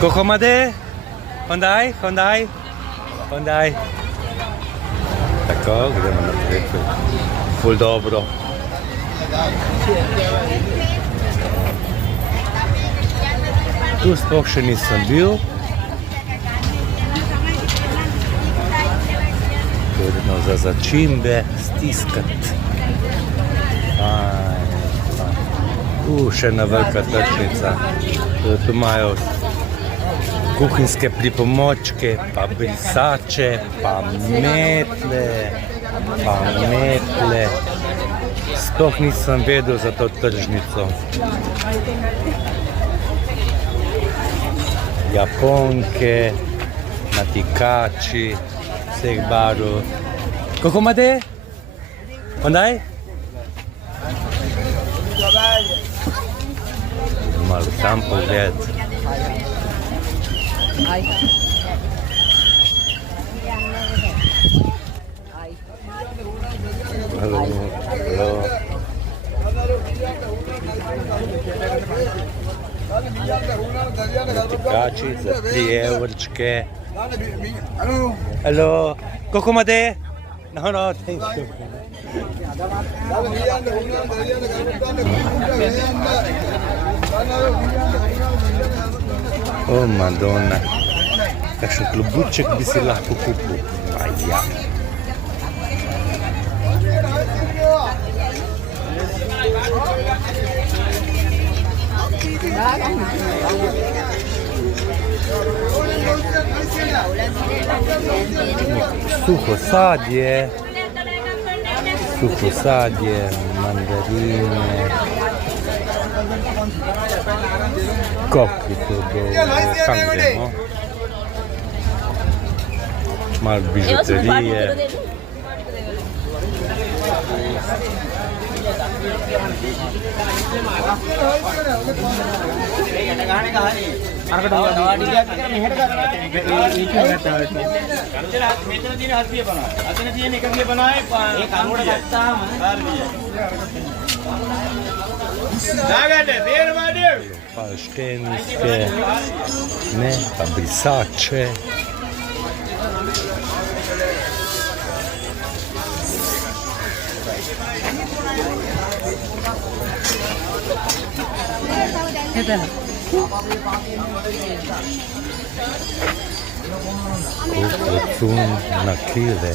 Koliko imate? Hondaj? Tako, gremo naprej. Ful dobro. Tu sploh še nisem bil. Vedno za začimbe stiskati. Še ena velika tržnica. Tu imajo kuhinjske pripomočke, pa brisače, pa metle. Sploh nisem vedel za to tržnico. Japonke, natikači, vseh barv. Koliko imate? Hondaj? Malo tam pogled. Halo. Natikači za 3 evrčke. Halo. Koliko imate? No, thank you. Oh, madonna. Kakšen klobuček bi si lahko kupil. Ja. Suho sadje, mandarine. Kako to kam gremo? Malo bižuterije. Palštenske, ne, pa brisače. Kucun na kile.